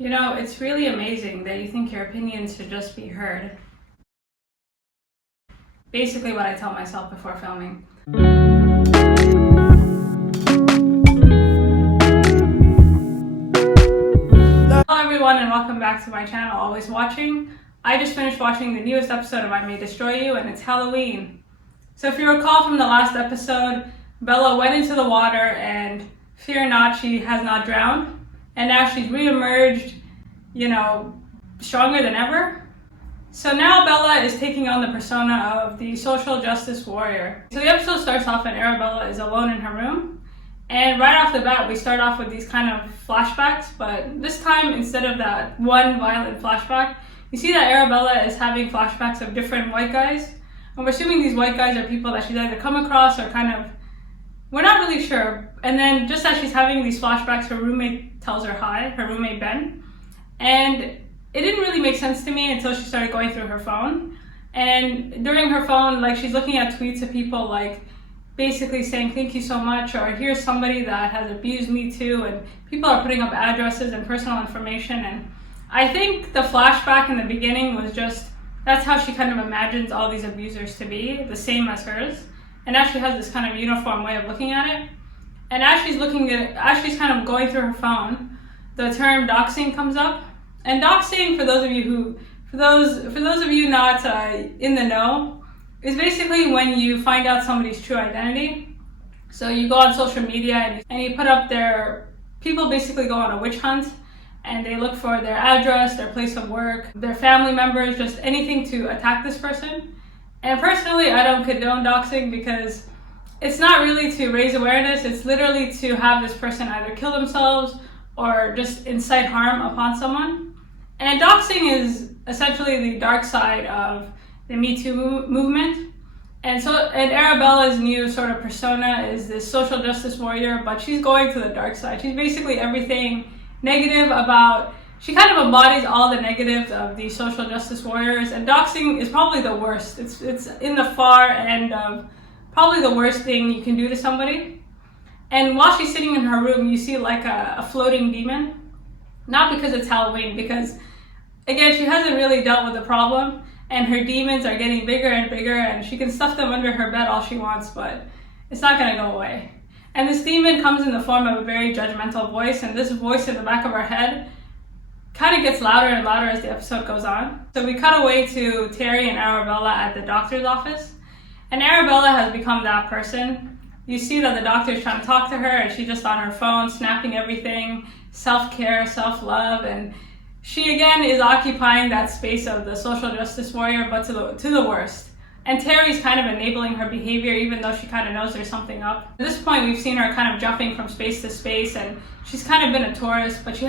You know, it's really amazing that you think your opinions should just be heard. Basically what I tell myself before filming. Hello everyone and welcome back to my channel, Always Watching. I just finished watching the newest episode of I May Destroy You and it's Halloween. So if you recall from the last episode, Bella went into the water and fear not, she has not drowned. And now she's re-emerged, stronger than ever. So now Bella is taking on the persona of the social justice warrior. So the episode starts off and Arabella is alone in her room. And right off the bat, we start off with these kind of flashbacks, but this time, instead of that one violent flashback, you see that Arabella is having flashbacks of different white guys. And we're assuming these white guys are people that she's either come across or we're not really sure. And then just as she's having these flashbacks, her roommate tells her hi, her roommate Ben. And it didn't really make sense to me until she started going through her phone. And during her phone, she's looking at tweets of people basically saying thank you so much, or here's somebody that has abused me too, and people are putting up addresses and personal information. And I think the flashback in the beginning was that's how she kind of imagines all these abusers to be, the same as hers. And now she has this kind of uniform way of looking at it. And as she's kind of going through her phone, the term doxing comes up. And doxing, for those of you not in the know, is basically when you find out somebody's true identity. So you go on social media and you put up people basically go on a witch hunt and they look for their address, their place of work, their family members, just anything to attack this person. And personally, I don't condone doxing because it's not really to raise awareness, it's literally to have this person either kill themselves or just incite harm upon someone. And doxing is essentially the dark side of the Me Too movement. And Arabella's new sort of persona is this social justice warrior, but she's going to the dark side. She's basically everything negative she kind of embodies all the negatives of the social justice warriors, and doxing is probably the worst. It's in the far end of probably the worst thing you can do to somebody. And while she's sitting in her room, you see a floating demon. Not because it's Halloween, because again, she hasn't really dealt with the problem, and her demons are getting bigger and bigger, and she can stuff them under her bed all she wants, but it's not gonna go away. And this demon comes in the form of a very judgmental voice, and this voice in the back of her head kind of gets louder and louder as the episode goes on. So we cut away to Terry and Arabella at the doctor's office, and Arabella has become that person. You see that the doctor is trying to talk to her, and she's just on her phone, snapping everything, self-care, self-love, and she again is occupying that space of the social justice warrior, but to the worst. And Terry's kind of enabling her behavior, even though she kind of knows there's something up. At this point, we've seen her kind of jumping from space to space, and she's kind of been a tourist, but she's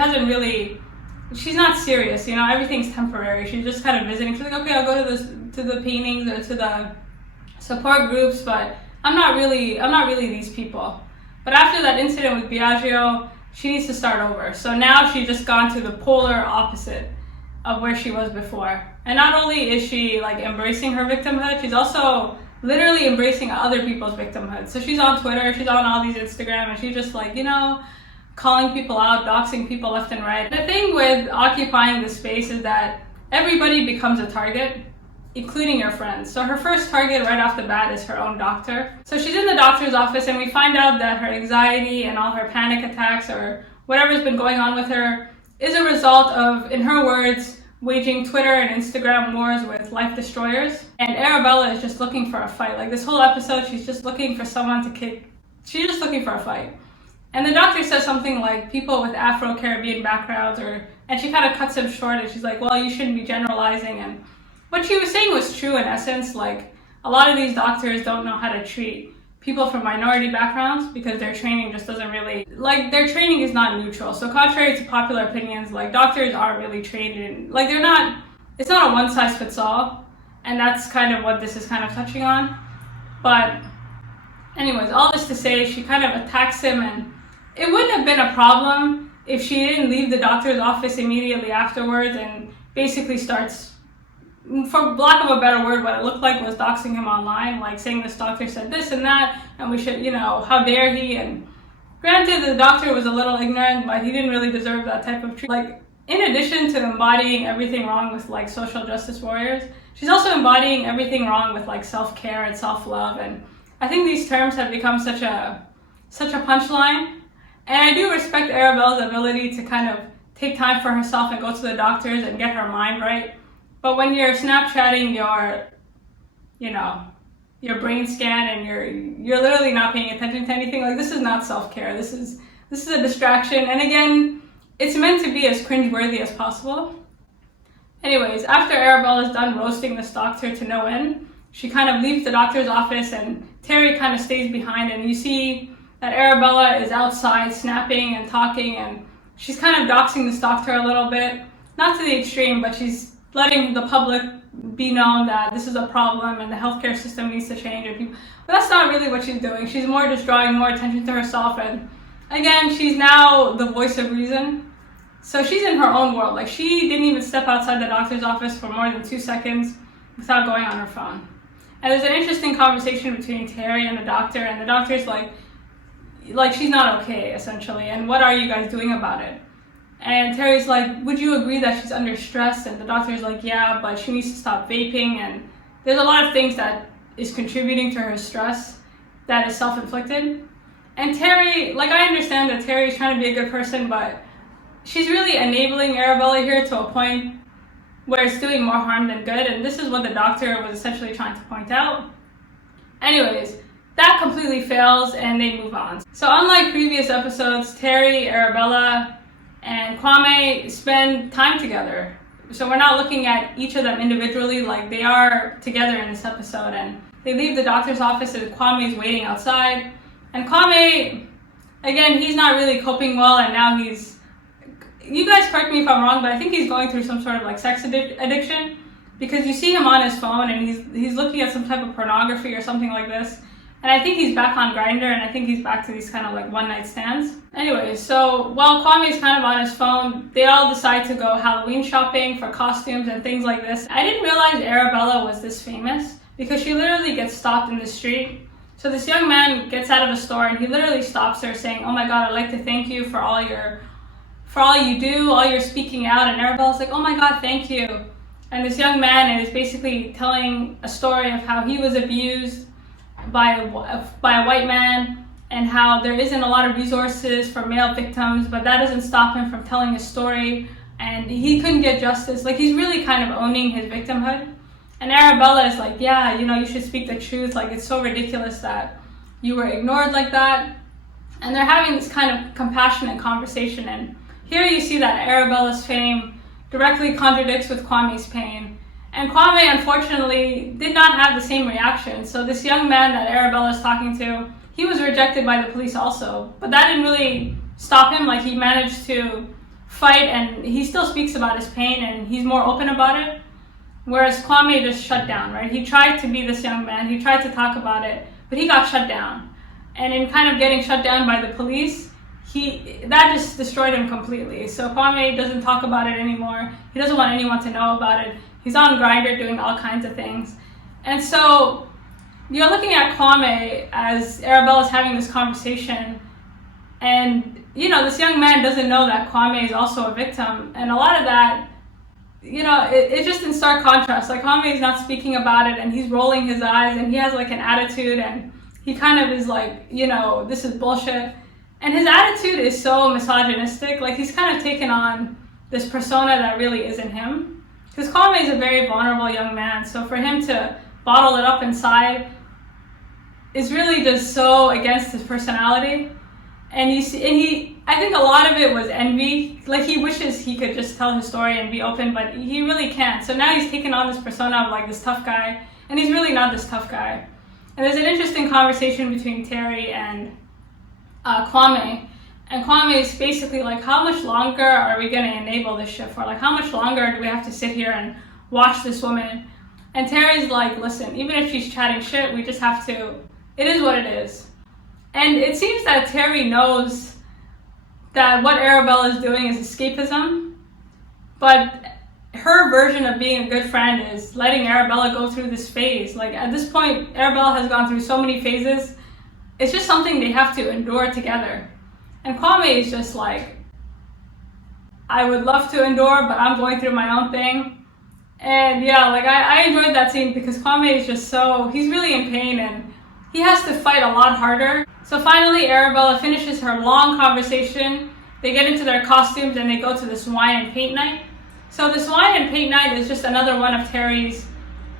not serious, everything's temporary. She's just kind of visiting. She's like, okay, I'll go to the paintings or to the support groups, but I'm not really these people. But after that incident with Biagio, she needs to start over. So now she's just gone to the polar opposite of where she was before. And not only is she embracing her victimhood, she's also literally embracing other people's victimhood. So she's on Twitter, she's on all these Instagram, and she's just calling people out, doxing people left and right. The thing with occupying this space is that everybody becomes a target, including your friends. So her first target right off the bat is her own doctor. So she's in the doctor's office and we find out that her anxiety and all her panic attacks or whatever's been going on with her is a result of, in her words, waging Twitter and Instagram wars with life destroyers. And Arabella is just looking for a fight. This whole episode, she's just looking for someone to kick. She's just looking for a fight. And the doctor says something like people with Afro-Caribbean backgrounds, and she kind of cuts him short and she's like, well, you shouldn't be generalizing. And what she was saying was true in essence. A lot of these doctors don't know how to treat people from minority backgrounds because their training just doesn't really, their training is not neutral. So contrary to popular opinions, doctors aren't really trained in, it's not a one size fits all. And that's kind of what this is kind of touching on. But anyways, all this to say, she kind of attacks him, and it wouldn't have been a problem if she didn't leave the doctor's office immediately afterwards and basically starts, for lack of a better word, what it looked like was doxing him online, saying this doctor said this and that, and we should, how dare he. And granted, the doctor was a little ignorant, but he didn't really deserve that type of treatment. in addition to embodying everything wrong with like social justice warriors, she's also embodying everything wrong with like self-care and self-love. And I think these terms have become such a punchline. And I do respect Arabella's ability to kind of take time for herself and go to the doctors and get her mind right. But when you're Snapchatting your brain scan and you're literally not paying attention to anything, like this is not self-care. This is a distraction. And again, it's meant to be as cringeworthy as possible. Anyways, after Arabella's done roasting this doctor to no end, she kind of leaves the doctor's office and Terry kind of stays behind, and you see that Arabella is outside snapping and talking, and she's kind of doxing this doctor a little bit. Not to the extreme, but she's letting the public be known that this is a problem and the healthcare system needs to change. But that's not really what she's doing. She's more just drawing more attention to herself, and again, she's now the voice of reason. So she's in her own world. Like, she didn't even step outside the doctor's office for more than 2 seconds without going on her phone. And there's an interesting conversation between Terry and the doctor's like she's not okay, essentially, and what are you guys doing about it? And Terry's like, would you agree that she's under stress? And the doctor's like, yeah, but she needs to stop vaping, and there's a lot of things that is contributing to her stress that is self-inflicted. And Terry, like, I understand that Terry's trying to be a good person, but she's really enabling Arabella here to a point where it's doing more harm than good, and this is what the doctor was essentially trying to point out. Anyways, that completely fails and they move on. So unlike previous episodes, Terry, Arabella, and Kwame spend time together. So we're not looking at each of them individually, like they are together in this episode, and they leave the doctor's office and Kwame's waiting outside. And Kwame, again, he's not really coping well, and now you guys correct me if I'm wrong, but I think he's going through some sort of like sex addiction, because you see him on his phone and he's looking at some type of pornography or something like this. And I think he's back on Grindr, and I think he's back to these kind of like one-night stands. Anyway, so while Kwame's kind of on his phone, they all decide to go Halloween shopping for costumes and things like this. I didn't realize Arabella was this famous because she literally gets stopped in the street. So this young man gets out of a store and he literally stops her saying, "Oh my God, I'd like to thank you for all you do, all your speaking out." And Arabella's like, "Oh my God, thank you." And this young man is basically telling a story of how he was abused by a white man, and how there isn't a lot of resources for male victims, but that doesn't stop him from telling his story, and he couldn't get justice. Like, he's really kind of owning his victimhood. And Arabella is like, yeah, you should speak the truth. Like, it's so ridiculous that you were ignored like that. And they're having this kind of compassionate conversation, and here you see that Arabella's fame directly contradicts with Kwame's pain. And Kwame, unfortunately, did not have the same reaction. So this young man that Arabella is talking to, he was rejected by the police also. But that didn't really stop him. Like, he managed to fight, and he still speaks about his pain, and he's more open about it. Whereas Kwame just shut down, right? He tried to be this young man. He tried to talk about it, but he got shut down. And in kind of getting shut down by the police, that just destroyed him completely. So Kwame doesn't talk about it anymore. He doesn't want anyone to know about it. He's on Grindr doing all kinds of things. And so you're looking at Kwame as Arabella's having this conversation, and this young man doesn't know that Kwame is also a victim. And a lot of that, it's just in stark contrast. Like, Kwame is not speaking about it, and he's rolling his eyes, and he has like an attitude, and he kind of is like, this is bullshit. And his attitude is so misogynistic. Like, he's kind of taken on this persona that really isn't him. Because Kwame is a very vulnerable young man, so for him to bottle it up inside is really just so against his personality. And I think a lot of it was envy. Like, he wishes he could just tell his story and be open, but he really can't. So now he's taken on this persona of like this tough guy, and he's really not this tough guy. And there's an interesting conversation between Terry and Kwame. And Kwame is basically like, how much longer are we going to enable this shit for? Like, how much longer do we have to sit here and watch this woman? And Terry's like, listen, even if she's chatting shit, we just have to, it is what it is. And it seems that Terry knows that what Arabella is doing is escapism, but her version of being a good friend is letting Arabella go through this phase. Like, at this point, Arabella has gone through so many phases. It's just something they have to endure together. And Kwame is just like, I would love to endure, but I'm going through my own thing. And yeah, like I enjoyed that scene because Kwame is just he's really in pain and he has to fight a lot harder. So finally, Arabella finishes her long conversation. They get into their costumes and they go to this wine and paint night. So this wine and paint night is just another one of Terry's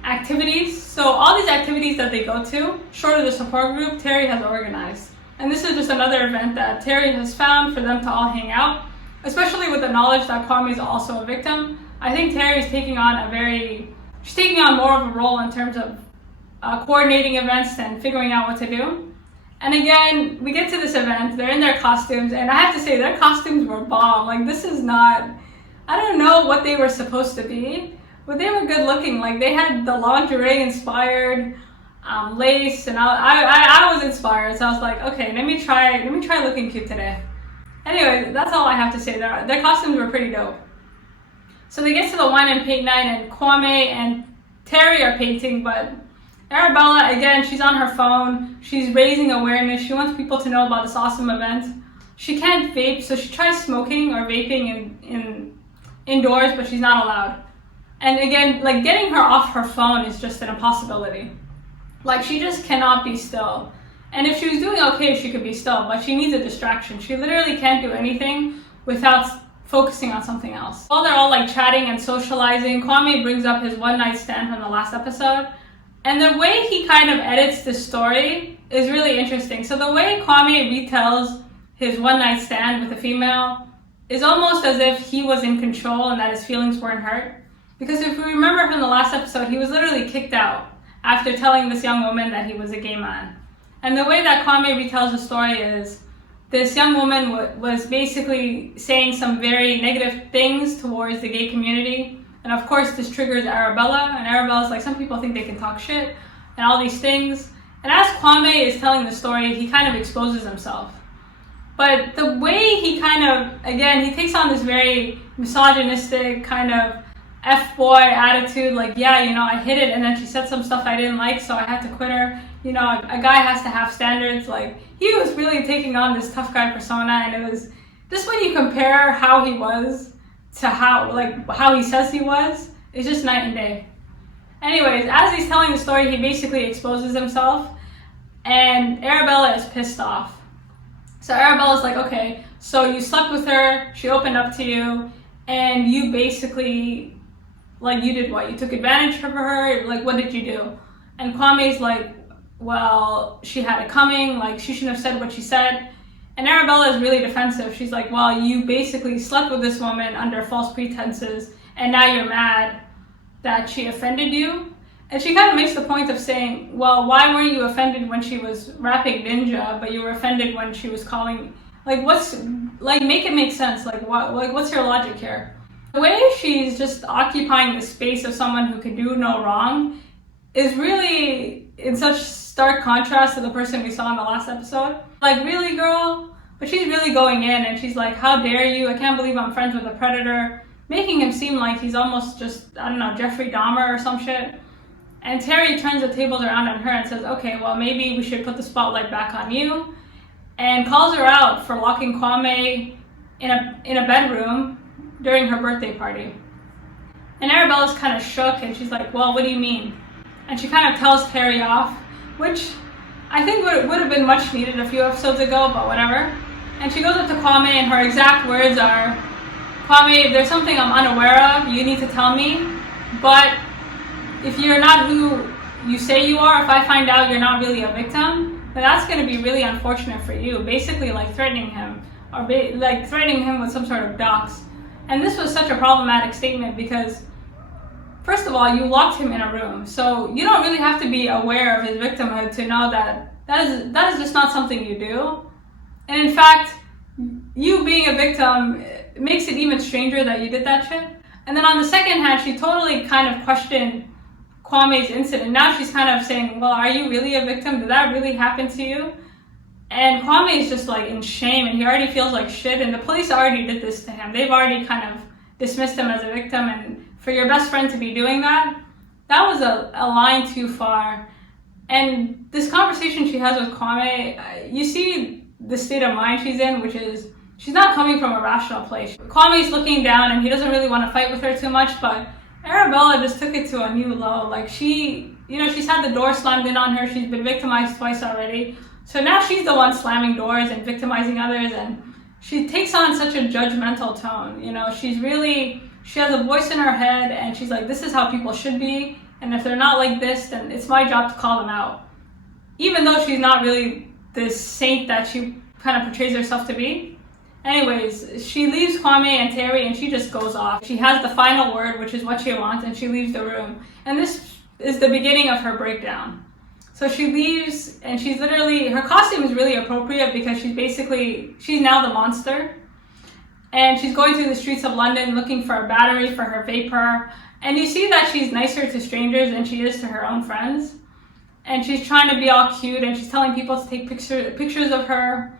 activities. So all these activities that they go to, short of the support group, Terry has organized. And this is just another event that Terry has found for them to all hang out, especially with the knowledge that Kwame is also a victim. I think Terry's taking on she's taking on more of a role in terms of coordinating events and figuring out what to do. And again, we get to this event, they're in their costumes, and I have to say, their costumes were bomb. Like, this is not, I don't know what they were supposed to be, but they were good looking. Like, they had the lingerie inspired lace, and I was inspired, so I was like, okay, let me try looking cute today. Anyway, that's all I have to say. Their costumes were pretty dope. So they get to the wine and paint night, and Kwame and Terry are painting, but Arabella, again, she's on her phone. She's raising awareness. She wants people to know about this awesome event. She can't vape, so she tries smoking or vaping indoors, but she's not allowed. And again, like, getting her off her phone is just an impossibility. Like, she just cannot be still. And if she was doing okay, she could be still, but she needs a distraction. She literally can't do anything without focusing on something else. While they're all like chatting and socializing, Kwame brings up his one night stand from the last episode. And the way he kind of edits the story is really interesting. So the way Kwame retells his one night stand with a female is almost as if he was in control and that his feelings weren't hurt. Because if we remember from the last episode, he was literally kicked out after telling this young woman that he was a gay man. And the way that Kwame retells the story is this young woman was basically saying some very negative things towards the gay community. And of course, this triggers Arabella. And Arabella's like, some people think they can talk shit and all these things. And as Kwame is telling the story, he kind of exposes himself. But the way he kind of, again, he takes on this very misogynistic kind of F-boy attitude, like, yeah, you know, I hit it and then she said some stuff I didn't like, so I had to quit her. You know, a guy has to have standards. Like, he was really taking on this tough guy persona, and it was just when you compare how he was to how he says he was, it's just night and day. Anyways, as he's telling the story, he basically exposes himself, and Arabella is pissed off. So Arabella's like, okay, so you slept with her, she opened up to you, and you basically, like, you did what? You took advantage of her? Like, what did you do? And Kwame's like, well, she had it coming, like, she shouldn't have said what she said. And Arabella is really defensive. She's like, well, you basically slept with this woman under false pretenses, and now you're mad that she offended you. And she kind of makes the point of saying, well, why weren't you offended when she was rapping Ninja, but you were offended when she was calling, like, make it make sense. Like, what's your logic here? The way she's just occupying the space of someone who can do no wrong is really in such stark contrast to the person we saw in the last episode. Like, really, girl? But she's really going in, and she's like, how dare you? I can't believe I'm friends with a predator. Making him seem like he's almost just, I don't know, Jeffrey Dahmer or some shit. And Terry turns the tables around on her and says, okay, well, maybe we should put the spotlight back on you, and calls her out for locking Kwame in a bedroom during her birthday party. And Arabella's kind of shook, and she's like, well, what do you mean? And she kind of tells Terry off, which I think would have been much needed a few episodes ago, but whatever. And she goes up to Kwame, and her exact words are, Kwame, if there's something I'm unaware of, you need to tell me. But if you're not who you say you are, if I find out you're not really a victim, then that's going to be really unfortunate for you. Basically, like, threatening him, or threatening him with some sort of dox. And this was such a problematic statement because, first of all, you locked him in a room, so you don't really have to be aware of his victimhood to know that that is just not something you do. And in fact, you being a victim makes it even stranger that you did that shit. And then on the second hand, she totally kind of questioned Kwame's incident. Now she's kind of saying, well, are you really a victim? Did that really happen to you? And Kwame is just like in shame, and he already feels like shit, and the police already did this to him. They've already kind of dismissed him as a victim, and for your best friend to be doing that, that was a line too far. And this conversation she has with Kwame, you see the state of mind she's in, which is she's not coming from a rational place. Kwame's looking down and he doesn't really want to fight with her too much, but Arabella just took it to a new low. Like she's had the door slammed in on her. She's been victimized twice already. So now she's the one slamming doors and victimizing others, and she takes on such a judgmental tone. She has a voice in her head, and she's like, this is how people should be, and if they're not like this, then it's my job to call them out. Even though she's not really this saint that she kind of portrays herself to be. Anyways, she leaves Kwame and Terry and she just goes off. She has the final word, which is what she wants, and she leaves the room. And this is the beginning of her breakdown. So she leaves, and her costume is really appropriate because she's now the monster. And she's going through the streets of London looking for a battery for her vapor. And you see that she's nicer to strangers than she is to her own friends. And she's trying to be all cute, and she's telling people to take pictures of her.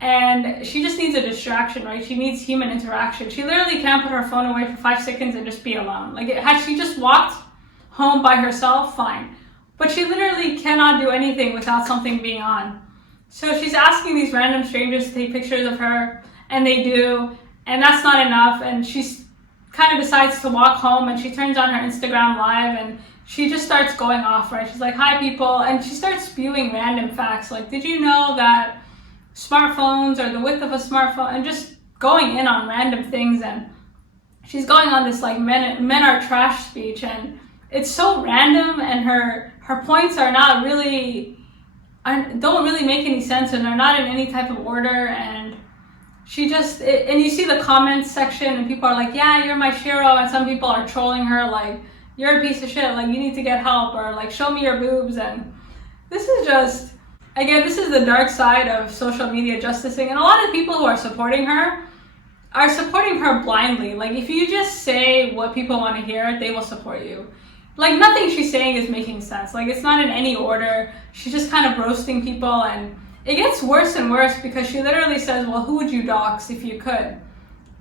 And she just needs a distraction, right? She needs human interaction. She literally can't put her phone away for 5 seconds and just be alone. Like, had she just walked home by herself, fine. But she literally cannot do anything without something being on. So she's asking these random strangers to take pictures of her, and they do, and that's not enough. And she kind of decides to walk home, and she turns on her Instagram live, and she just starts going off, right? She's like, hi people, and she starts spewing random facts. Like, did you know that smartphones are the width of a smartphone? And just going in on random things. And she's going on this like men are trash speech, and it's so random, and her points are not really, don't really make any sense, and they're not in any type of order. And and you see the comments section, and people are like, yeah, you're my shiro, and some people are trolling her like, you're a piece of shit, like you need to get help, or like show me your boobs. And this is just, again, this is the dark side of social media justicing, and a lot of people who are supporting her blindly. Like, if you just say what people want to hear, they will support you. Like, nothing she's saying is making sense. Like, it's not in any order. She's just kind of roasting people, and it gets worse and worse because she literally says, well, who would you dox if you could?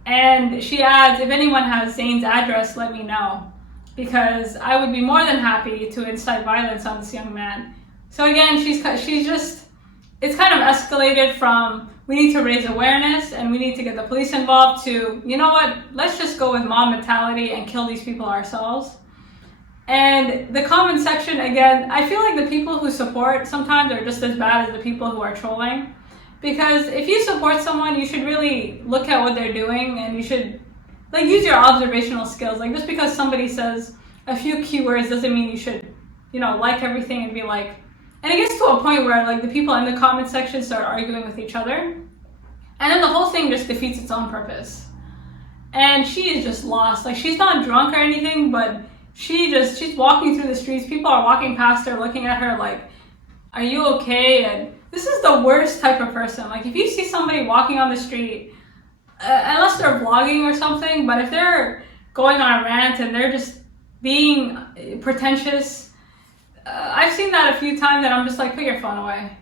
And she adds, if anyone has Zane's address, let me know, because I would be more than happy to incite violence on this young man. So again, she's just, it's kind of escalated from, we need to raise awareness and we need to get the police involved, to, you know what, let's just go with mob mentality and kill these people ourselves. And the comment section, again, I feel like the people who support sometimes are just as bad as the people who are trolling. Because if you support someone, you should really look at what they're doing, and you should like use your observational skills. Like, just because somebody says a few keywords doesn't mean you should, like everything and be like, and it gets to a point where like the people in the comment section start arguing with each other. And then the whole thing just defeats its own purpose. And she is just lost. Like, she's not drunk or anything, but she's walking through the streets. People are walking past her, looking at her like, are you okay? And this is the worst type of person. Like, if you see somebody walking on the street, unless they're vlogging or something, but if they're going on a rant and they're just being pretentious, I've seen that a few times, and I'm just like, put your phone away.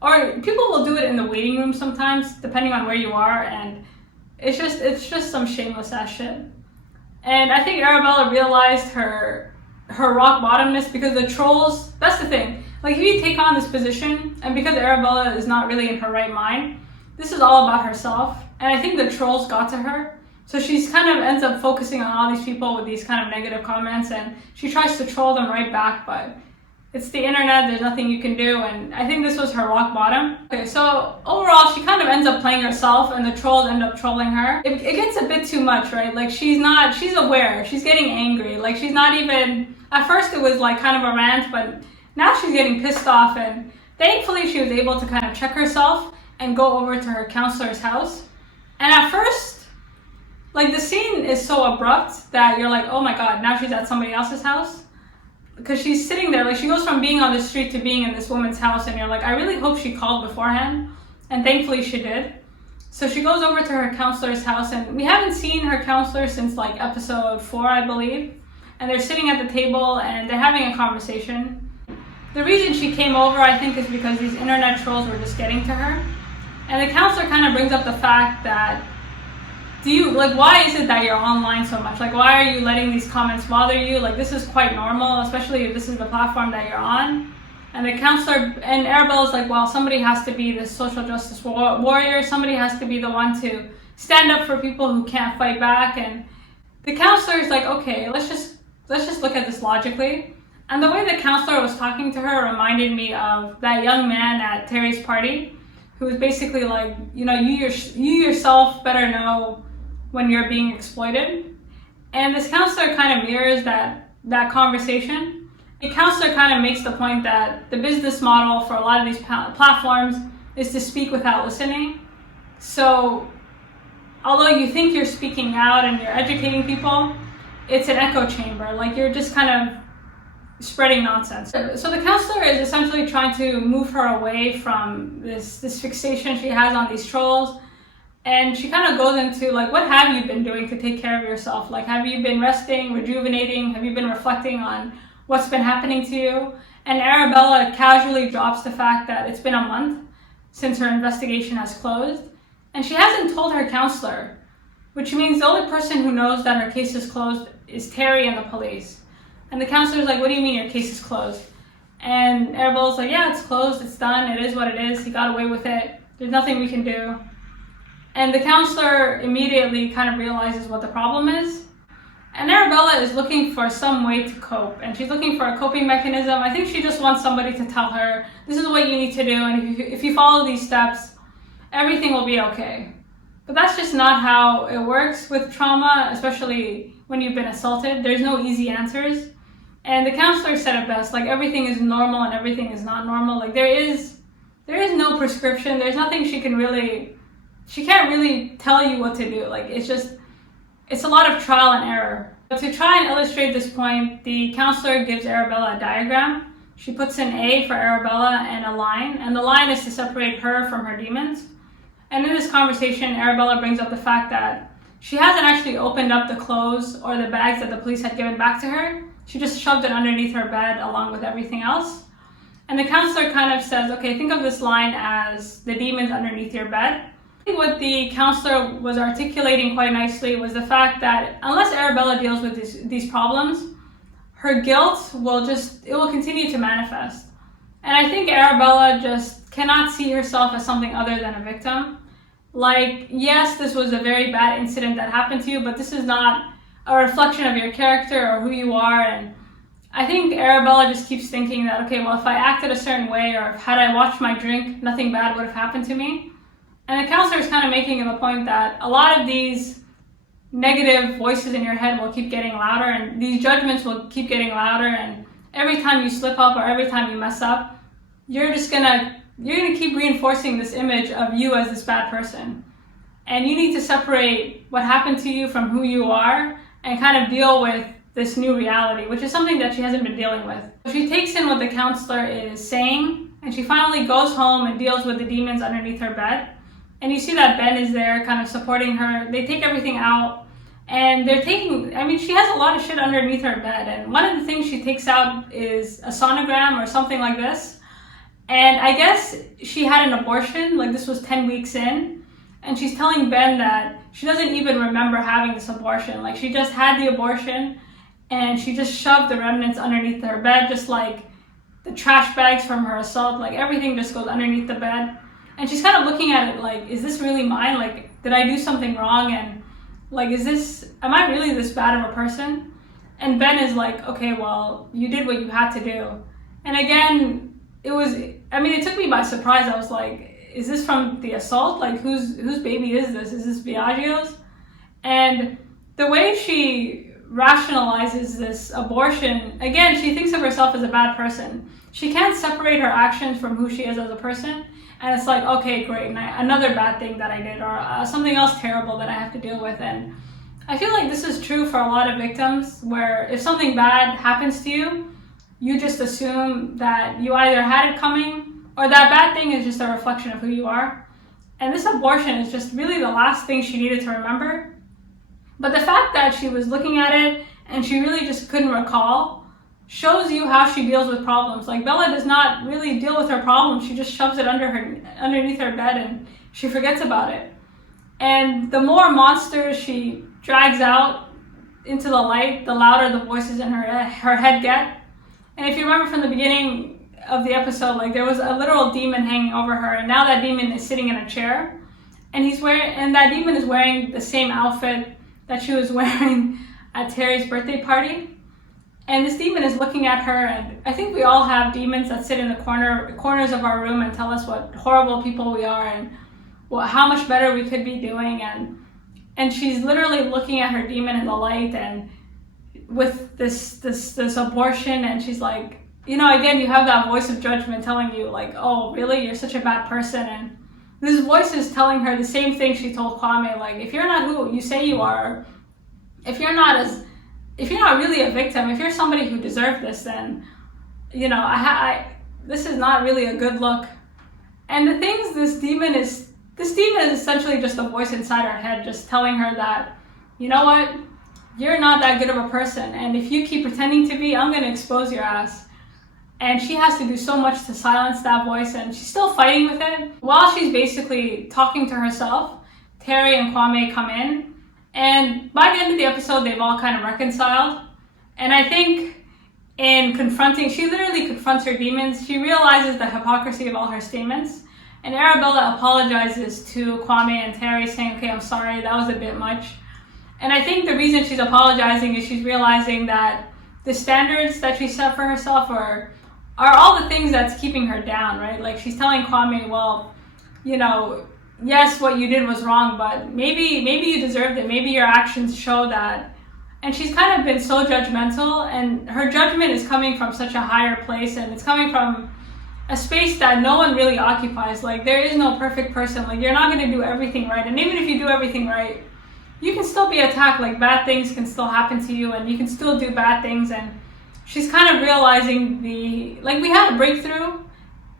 Or people will do it in the waiting room sometimes, depending on where you are, and it's just some shameless ass shit. And I think Arabella realized her rock bottomness, because the trolls, that's the thing. Like, if you take on this position, and because Arabella is not really in her right mind, this is all about herself. And I think the trolls got to her. So she's kind of ends up focusing on all these people with these kind of negative comments, and she tries to troll them right back, but it's the internet, there's nothing you can do. And I think this was her rock bottom. Okay, so overall, she kind of ends up playing herself, and the trolls end up trolling her. It gets a bit too much, right? Like, she's aware, she's getting angry. Like, she's not even, at first it was like kind of a rant, but now she's getting pissed off. And thankfully she was able to kind of check herself and go over to her counselor's house. And at first, like, the scene is so abrupt that you're like, oh my god, now she's at somebody else's house. Because she's sitting there, like, she goes from being on the street to being in this woman's house, and you're like, I really hope she called beforehand. And thankfully she did. So she goes over to her counselor's house, and we haven't seen her counselor since like episode 4, I believe. And they're sitting at the table and they're having a conversation. The reason she came over, I think, is because these internet trolls were just getting to her. And the counselor kind of brings up the fact that, why is it that you're online so much? Like, why are you letting these comments bother you? Like, this is quite normal, especially if this is the platform that you're on. And the counselor, and Arabella's like, well, somebody has to be this social justice warrior. Somebody has to be the one to stand up for people who can't fight back. And the counselor is like, okay, let's just look at this logically. And the way the counselor was talking to her reminded me of that young man at Terry's party, who was basically like, you yourself better know when you're being exploited. And this counselor kind of mirrors that conversation. The counselor kind of makes the point that the business model for a lot of these platforms is to speak without listening. So although you think you're speaking out and you're educating people, it's an echo chamber. Like, you're just kind of spreading nonsense. So the counselor is essentially trying to move her away from this fixation she has on these trolls. And she kind of goes into, like, what have you been doing to take care of yourself? Like, have you been resting, rejuvenating? Have you been reflecting on what's been happening to you? And Arabella casually drops the fact that it's been a month since her investigation has closed. And she hasn't told her counselor, which means the only person who knows that her case is closed is Terry and the police. And the counselor's like, what do you mean your case is closed? And Arabella's like, yeah, it's closed, it's done, it is what it is, he got away with it, there's nothing we can do. And the counselor immediately kind of realizes what the problem is. And Arabella is looking for some way to cope, and she's looking for a coping mechanism. I think she just wants somebody to tell her, this is what you need to do, and if you follow these steps, everything will be okay. But that's just not how it works with trauma, especially when you've been assaulted. There's no easy answers. And the counselor said it best, like, everything is normal and everything is not normal. Like, there is no prescription. There's nothing she can't really tell you what to do. Like, it's a lot of trial and error. But to try and illustrate this point, the counselor gives Arabella a diagram. She puts an A for Arabella and a line, and the line is to separate her from her demons. And in this conversation, Arabella brings up the fact that she hasn't actually opened up the clothes or the bags that the police had given back to her. She just shoved it underneath her bed along with everything else. And the counselor kind of says, okay, think of this line as the demons underneath your bed. I think what the counselor was articulating quite nicely was the fact that unless Arabella deals with these problems, her guilt will continue to manifest. And I think Arabella just cannot see herself as something other than a victim. Like, yes, this was a very bad incident that happened to you, but this is not a reflection of your character or who you are. And I think Arabella just keeps thinking that, okay, well, if I acted a certain way or had I watched my drink, nothing bad would have happened to me. And the counselor is kind of making the point that a lot of these negative voices in your head will keep getting louder, and these judgments will keep getting louder, and every time you slip up or every time you mess up, you're gonna keep reinforcing this image of you as this bad person. And you need to separate what happened to you from who you are and kind of deal with this new reality, which is something that she hasn't been dealing with. She takes in what the counselor is saying, and she finally goes home and deals with the demons underneath her bed. And you see that Ben is there kind of supporting her. They take everything out, and she has a lot of shit underneath her bed. And one of the things she takes out is a sonogram or something like this. And I guess she had an abortion, like this was 10 weeks in. And she's telling Ben that she doesn't even remember having this abortion. Like, she just had the abortion and she just shoved the remnants underneath her bed, just like the trash bags from her assault. Like, everything just goes underneath the bed. And she's kind of looking at it like, is this really mine? Like, did I do something wrong? And like, am I really this bad of a person? And Ben is like, okay, well, you did what you had to do. And again, it took me by surprise. I was like, is this from the assault? Like, whose baby is this? Is this Biagio's? And the way she rationalizes this abortion, again, she thinks of herself as a bad person. She can't separate her actions from who she is as a person. And it's like, okay, great, another bad thing that I did, or something else terrible that I have to deal with. And I feel like this is true for a lot of victims, where if something bad happens to you, you just assume that you either had it coming, or that bad thing is just a reflection of who you are. And this abortion is just really the last thing she needed to remember. But the fact that she was looking at it and she really just couldn't recall shows you how she deals with problems. Like, Bella does not really deal with her problems. She just shoves it underneath her bed and she forgets about it. And the more monsters she drags out into the light, the louder the voices in her head get. And if you remember from the beginning, of the episode, like there was a literal demon hanging over her, and now that demon is sitting in a chair, and that demon is wearing the same outfit that she was wearing at Terry's birthday party. And this demon is looking at her, and I think we all have demons that sit in the corners of our room and tell us what horrible people we are and how much better we could be doing. And she's literally looking at her demon in the light and with this abortion, and she's like, again, you have that voice of judgment telling you like, oh, really? You're such a bad person. And this voice is telling her the same thing she told Kwame, like, if you're not who you say you are, if you're not really a victim, if you're somebody who deserved this, then, this is not really a good look. And the things, this demon is essentially just a voice inside her head, just telling her that, you know what, you're not that good of a person, and if you keep pretending to be, I'm going to expose your ass. And she has to do so much to silence that voice, and she's still fighting with it. While she's basically talking to herself, Terry and Kwame come in, and by the end of the episode, they've all kind of reconciled. And I think she literally confronts her demons. She realizes the hypocrisy of all her statements. And Arabella apologizes to Kwame and Terry, saying, okay, I'm sorry, that was a bit much. And I think the reason she's apologizing is she's realizing that the standards that she set for herself are all the things that's keeping her down, right? Like, she's telling Kwame, well, yes, what you did was wrong, but maybe you deserved it. Maybe your actions show that. And she's kind of been so judgmental, and her judgment is coming from such a higher place, and it's coming from a space that no one really occupies. Like, there is no perfect person. Like, you're not going to do everything right. And even if you do everything right, you can still be attacked. Like, bad things can still happen to you, and you can still do bad things. And she's kind of realizing we had a breakthrough.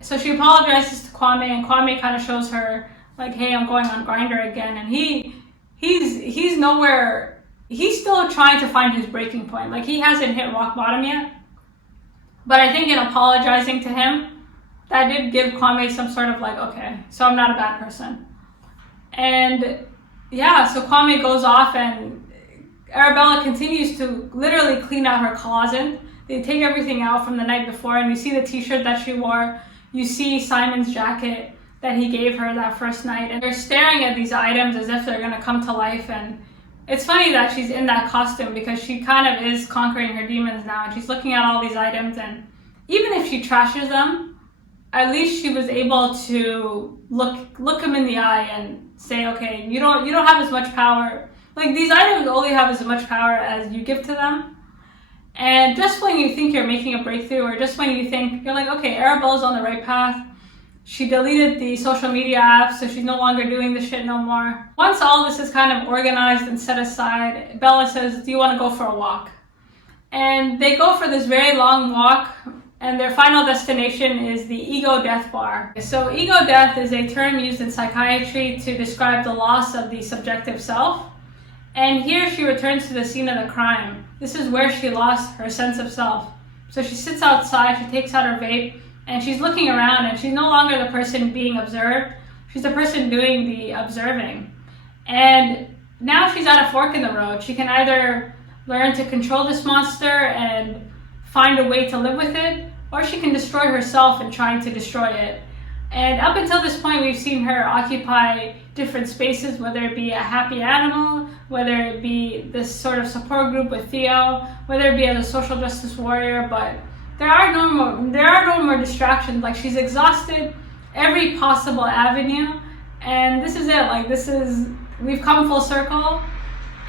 So she apologizes to Kwame, and Kwame kind of shows her, like, hey, I'm going on Grindr again. And he's nowhere, he's still trying to find his breaking point. Like, he hasn't hit rock bottom yet. But I think in apologizing to him, that did give Kwame some sort of like, okay, so I'm not a bad person. And yeah, so Kwame goes off, and Arabella continues to literally clean out her closet. They take everything out from the night before, and you see the t-shirt that she wore, you see Simon's jacket that he gave her that first night, and they're staring at these items as if they're gonna come to life. And it's funny that she's in that costume because she kind of is conquering her demons now, and she's looking at all these items, and even if she trashes them, at least she was able to look him in the eye and say, okay, you don't have as much power. Like, these items only have as much power as you give to them. And just when you think you're making a breakthrough, or just when you think, you're like, okay, Arabella's on the right path. She deleted the social media apps, so she's no longer doing this shit no more. Once all this is kind of organized and set aside, Bella says, do you want to go for a walk? And they go for this very long walk, and their final destination is the ego death bar. So ego death is a term used in psychiatry to describe the loss of the subjective self. And here she returns to the scene of the crime. This is where she lost her sense of self. So she sits outside, she takes out her vape, and she's looking around, and she's no longer the person being observed. She's the person doing the observing. And now she's at a fork in the road. She can either learn to control this monster and find a way to live with it, or she can destroy herself in trying to destroy it. And up until this point, we've seen her occupy different spaces, whether it be a happy animal, whether it be this sort of support group with Theo, whether it be as a social justice warrior, but there are no more distractions. Like, she's exhausted every possible avenue, and this is it. We've come full circle.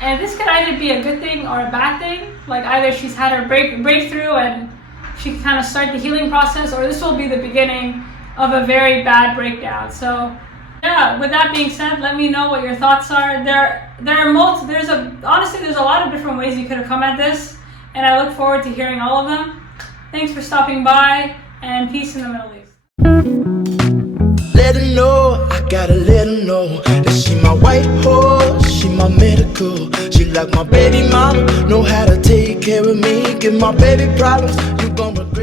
And this could either be a good thing or a bad thing. Like, either she's had her breakthrough and she can kind of start the healing process, or this will be the beginning of a very bad breakdown. So yeah, with that being said, let me know what your thoughts are. There's a lot of different ways you could have come at this, and I look forward to hearing all of them. Thanks for stopping by, and peace in the Middle East. Let her know, I gotta let her know that she my white horse, she my medical. She like my baby mama, know how to take care of me. Give my baby problems, you gon' regret.